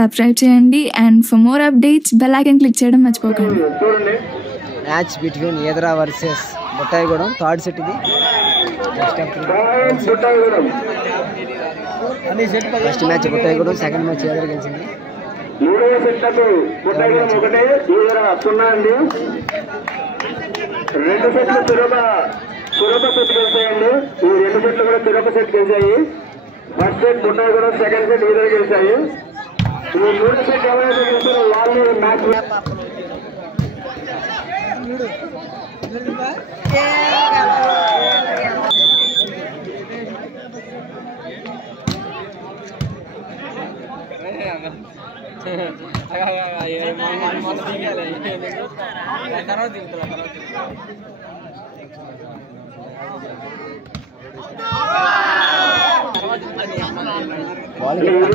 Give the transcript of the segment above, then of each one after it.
Subscribe చేయండి and for more updates bell icon click చేయడం మర్చిపోకండి. Match between Edara versus Bottayigudem third set ఇది. First match Bottayigudem, second match Edara గెలిచింది. మూడవ సెట్లకు బొట్టాయిగూడెం 1, ఎదరా 0 అండి. రెండు సెట్లు తిరుప సెట్ గెలిచాయండి. ఈ రెండు సెట్లు కూడా తిరుప సెట్ గెలిచాయి. First set Bottayigudem, second set Edara గెలిచాయి. ఈ మూడు సెట్ ఎవరైతే గెలిచారో వాళ్ళు మ్యాచ్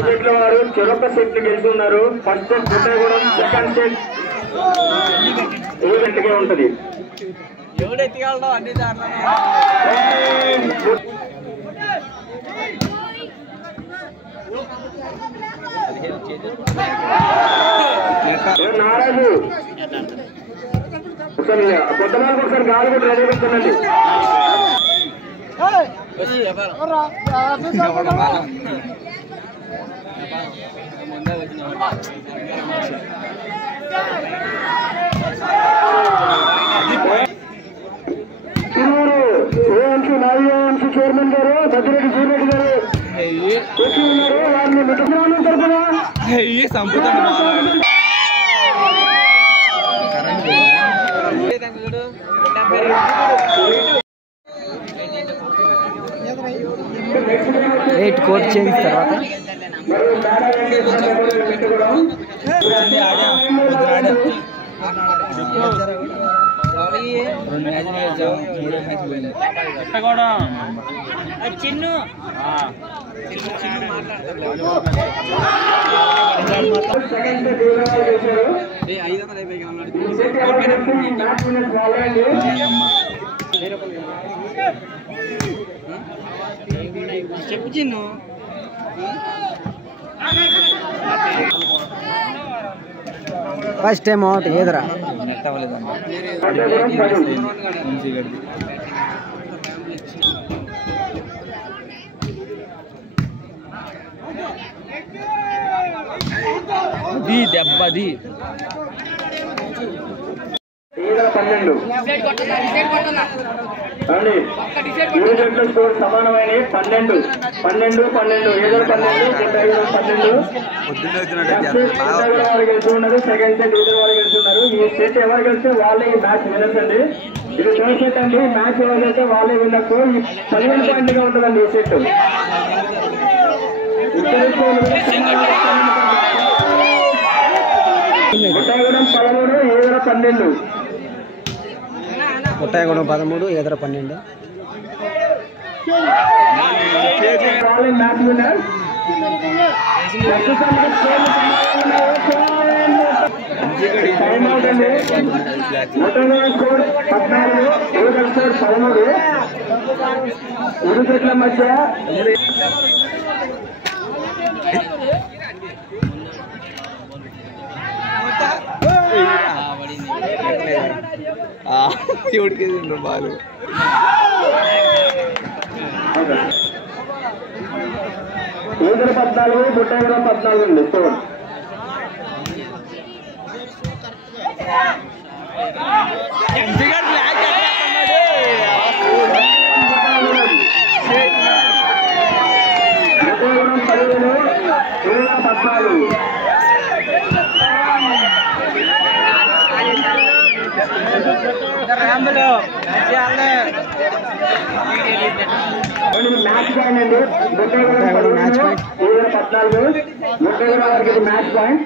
సెట్ల వారు చెరొక సెట్ గెలుస్తున్నారు. First set Bottayigudem, second set గంటకే ఉంటది. ఎవడెత్తిగలడో అన్ని నారాజు కొత్తమాలకు ఒకసారి గాలి కూడా రెడీ పెడుతుందండి. ఏఎంసీ చైర్మన్ గారు సత్యరెడ్డి సూర్యరెడ్డి గారు వచ్చి ఉన్నారు. వారిని మిత్రులను తరపున ఎయిట్ కోట్ చేంజ్ తర్వాత చిన్ను చెప్పు Chinnu. First time out Edara. దెబ్బది 12 ఇరు జట్ల స్కోర్ సమానమైన 12 ఎదురు 12 వారు గెలుస్తున్నారు. సెకండ్ సెట్ ఎదురు వారు గెలుస్తున్నారు. ఈ సెట్ ఎవరు గెలిస్తే వాళ్ళే ఈ మ్యాచ్ వినర్స్ అండి. ఇది థర్డ్ సెట్ అండి. మ్యాచ్ ఎవరు గెలిస్తే వాళ్ళే విన్నర్స్. 15 పాయింట్గా ఉంటుందండి ఈ సెట్. బొట్టాయిగూడెం 13, ఎదురు 12. Bottaigudem 13, ఎదరా 12. Match winner time out అండి. బొట్టాయిగూడెం స్కోర్ 14, ఎదురు స్కోర్ 13. ఇరు జట్ల మధ్య బాలు ఎదురు 14, బొట్టాయిగూడెం 14 అండి స్కోర్. బొట్టాయిగూడెం 15, ఎదురు 14. మ్యాచ్ పాయింట్ అండి. Bottaigudem match point 14. బొట్టాయిగూడెం వారికి మ్యాచ్ పాయింట్.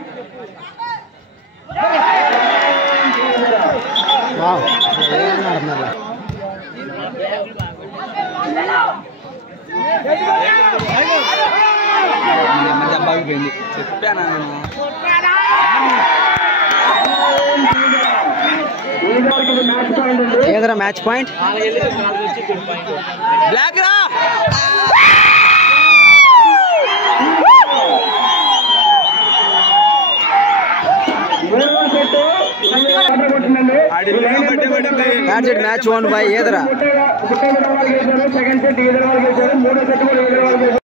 దెబ్బగిపోయింది చెప్పాను ఎదరా మ్యాచ్ పాయింట్. బ్లాక్ రా match one by Edara. Second set Edara వాళ్ళు గెలిచారు. మూడో సెట్ కూడా ఈదర వాళ్ళు గెలిచారు.